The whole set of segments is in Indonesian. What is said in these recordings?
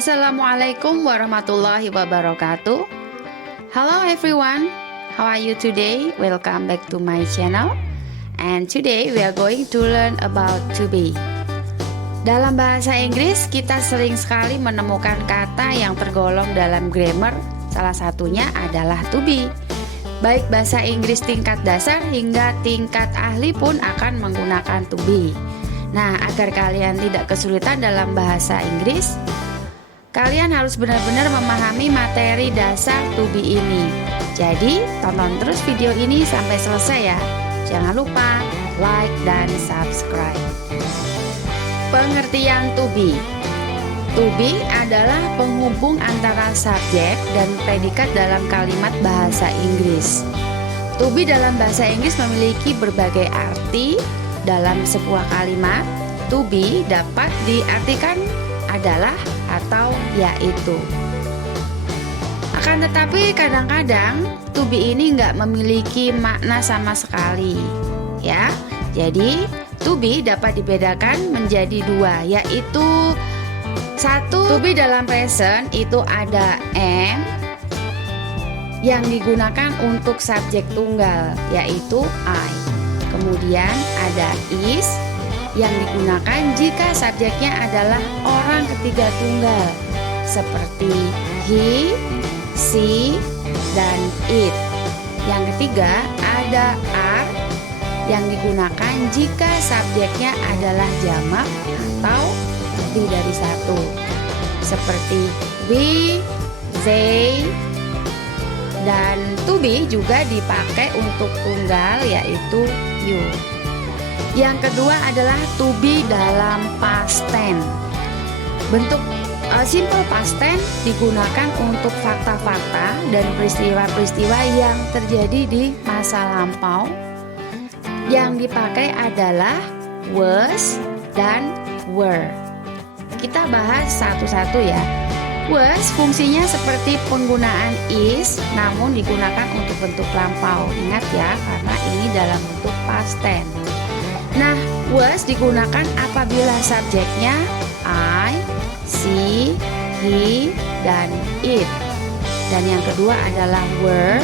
Assalamualaikum warahmatullahi wabarakatuh. Hello everyone, how are you today? Welcome back to my channel. And today we are going to learn about to be. Dalam bahasa Inggris kita sering sekali menemukan kata yang tergolong dalam grammar. Salah satunya adalah to be. Baik bahasa Inggris tingkat dasar hingga tingkat ahli pun akan menggunakan to be. Nah, agar kalian tidak kesulitan dalam bahasa Inggris, kalian harus benar-benar memahami materi dasar to be ini. Jadi, tonton terus video ini sampai selesai ya. Jangan lupa like dan subscribe. Pengertian to be. To be adalah penghubung antara subjek dan predikat dalam kalimat bahasa Inggris. To be dalam bahasa Inggris memiliki berbagai arti. Dalam sebuah kalimat, to be dapat diartikan adalah atau yaitu. Akan tetapi kadang-kadang to be ini nggak memiliki makna sama sekali, ya. Jadi to be dapat dibedakan menjadi dua, yaitu satu, to be dalam present itu ada am yang digunakan untuk subjek tunggal, yaitu I. Kemudian ada is yang digunakan jika subjeknya adalah orang ketiga tunggal, seperti he, she, dan it. Yang ketiga ada are yang digunakan jika subjeknya adalah jamak atau lebih dari satu, seperti we, they, dan to be juga dipakai untuk tunggal, yaitu you. Yang kedua adalah to be dalam past tense. Bentuk simple past tense digunakan untuk fakta-fakta dan peristiwa-peristiwa yang terjadi di masa lampau. Yang dipakai adalah was dan were. Kita bahas satu-satu ya. Was fungsinya seperti penggunaan is, namun digunakan untuk bentuk lampau. Ingat ya, karena ini dalam bentuk past tense. Nah, was digunakan apabila subjeknya I, she, he, dan it. Dan yang kedua adalah were.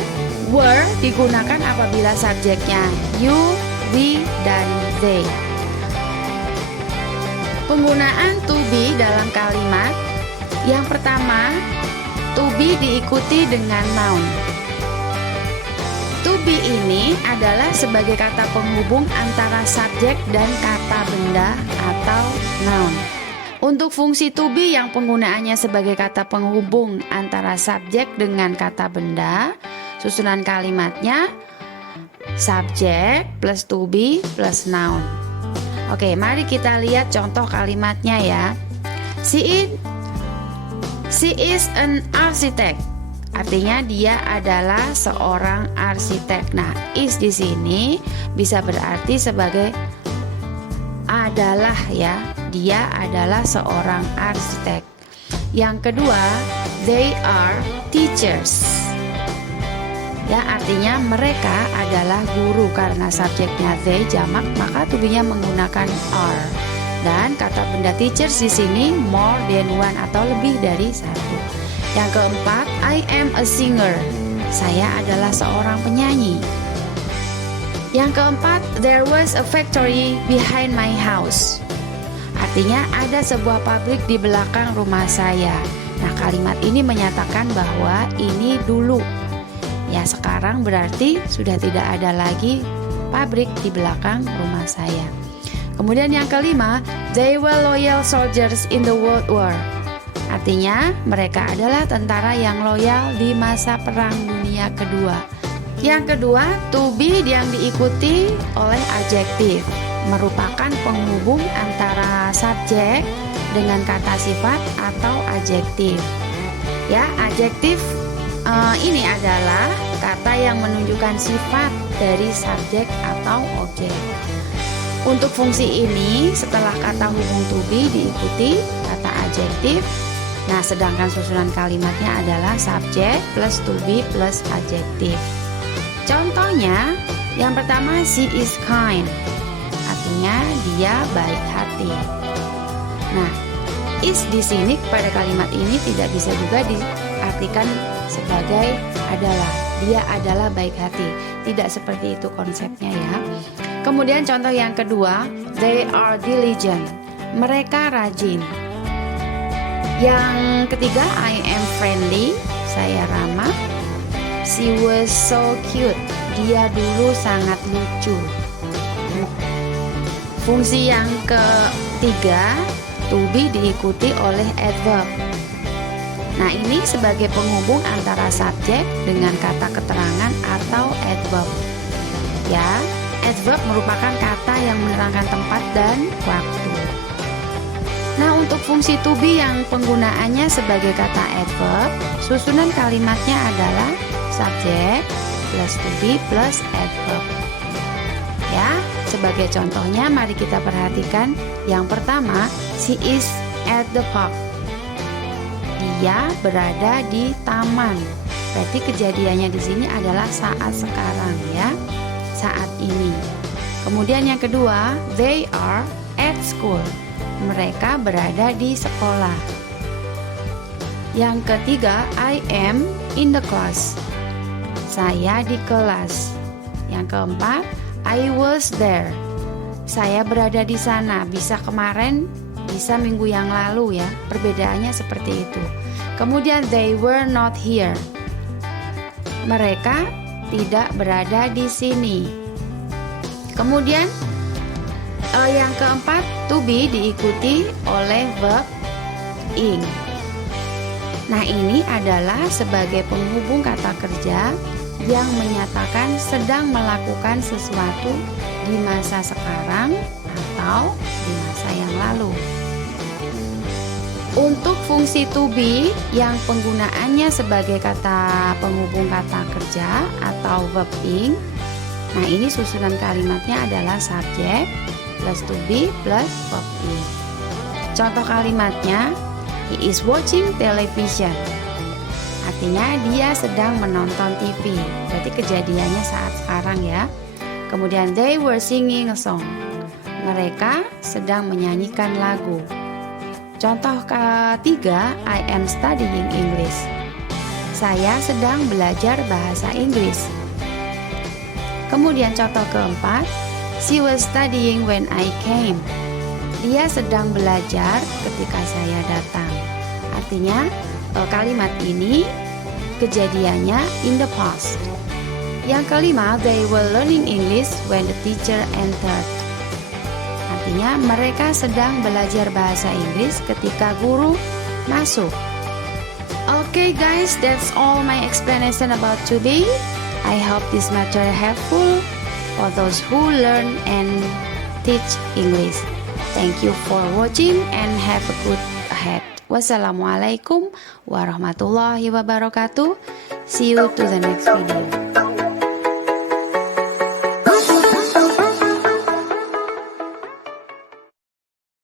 Were digunakan apabila subjeknya you, we, dan they. Penggunaan to be dalam kalimat. Yang pertama, to be diikuti dengan noun. To be ini adalah sebagai kata penghubung antara subjek dan kata benda atau noun. Untuk fungsi to be yang penggunaannya sebagai kata penghubung antara subjek dengan kata benda, susunan kalimatnya subjek plus to be plus noun. Oke, mari kita lihat contoh kalimatnya ya. She is an architect. Artinya dia adalah seorang arsitek. Nah, is di sini bisa berarti sebagai adalah ya. Dia adalah seorang arsitek. Yang kedua, they are teachers. Ya, artinya mereka adalah guru. Karena subjeknya they jamak, maka to be-nya menggunakan are. Dan kata benda teachers di sini more than one atau lebih dari satu. Yang keempat, I am a singer. Saya adalah seorang penyanyi. Yang keempat, there was a factory behind my house. Artinya ada sebuah pabrik di belakang rumah saya. Nah, kalimat ini menyatakan bahwa ini dulu. Ya, sekarang berarti sudah tidak ada lagi pabrik di belakang rumah saya. Kemudian yang kelima, they were loyal soldiers in the World War. Artinya mereka adalah tentara yang loyal di masa Perang Dunia Kedua. Yang kedua, to be yang diikuti oleh adjektif, merupakan penghubung antara subjek dengan kata sifat atau adjektif. Ya, adjektif ini adalah kata yang menunjukkan sifat dari subjek atau objek. Untuk fungsi ini, setelah kata hubung to be diikuti kata adjektif. Nah, sedangkan susunan kalimatnya adalah subjek plus to be plus adjektif. Contohnya, yang pertama, she is kind. Artinya dia baik hati. Nah, Is di sini pada kalimat ini tidak bisa juga diartikan sebagai adalah. Dia adalah baik hati. Tidak seperti itu konsepnya ya. Kemudian contoh yang kedua, they are diligent. Mereka rajin. Yang ketiga, I am friendly. Saya ramah. She was so cute. Dia dulu sangat lucu. Fungsi yang ketiga, to be diikuti oleh adverb. Nah, ini sebagai penghubung antara subjek dengan kata keterangan atau adverb. Ya, adverb merupakan kata yang menerangkan tempat dan waktu. Nah, untuk fungsi to be yang penggunaannya sebagai kata adverb, susunan kalimatnya adalah subjek plus to be plus adverb. Ya, sebagai contohnya mari kita perhatikan. Yang pertama, she is at the park. Dia berada di taman. Berarti kejadiannya di sini adalah saat sekarang ya, saat ini. Kemudian yang kedua, they are at school. Mereka berada di sekolah. Yang ketiga, I am in the class. Saya di kelas. Yang keempat, I was there. Saya berada di sana. Bisa kemarin, bisa minggu yang lalu ya. Perbedaannya seperti itu. Kemudian they were not here. Mereka tidak berada di sini. Kemudian yang keempat, to be diikuti oleh verb ing. Nah, ini adalah sebagai penghubung kata kerja yang menyatakan sedang melakukan sesuatu di masa sekarang atau di masa yang lalu. Untuk fungsi to be yang penggunaannya sebagai kata penghubung kata kerja atau verb ing. Nah, ini susunan kalimatnya adalah subjek plus to be plus verb ing. Contoh kalimatnya, he is watching television. Artinya dia sedang menonton TV. Berarti kejadiannya saat sekarang ya. Kemudian they were singing a song. Mereka sedang menyanyikan lagu. Contoh ketiga, I am studying English. Saya sedang belajar bahasa Inggris. Kemudian contoh keempat, she was studying when I came. Dia sedang belajar ketika saya datang. Artinya kalimat ini kejadiannya in the past. Yang kelima, they were learning English when the teacher entered. Artinya mereka sedang belajar bahasa Inggris ketika guru masuk. Okay guys, that's all my explanation about today. I hope this material helpful for those who learn and teach English. Thank you for watching and have a good ahead. Wassalamualaikum warahmatullahi wabarakatuh. See you to the next video.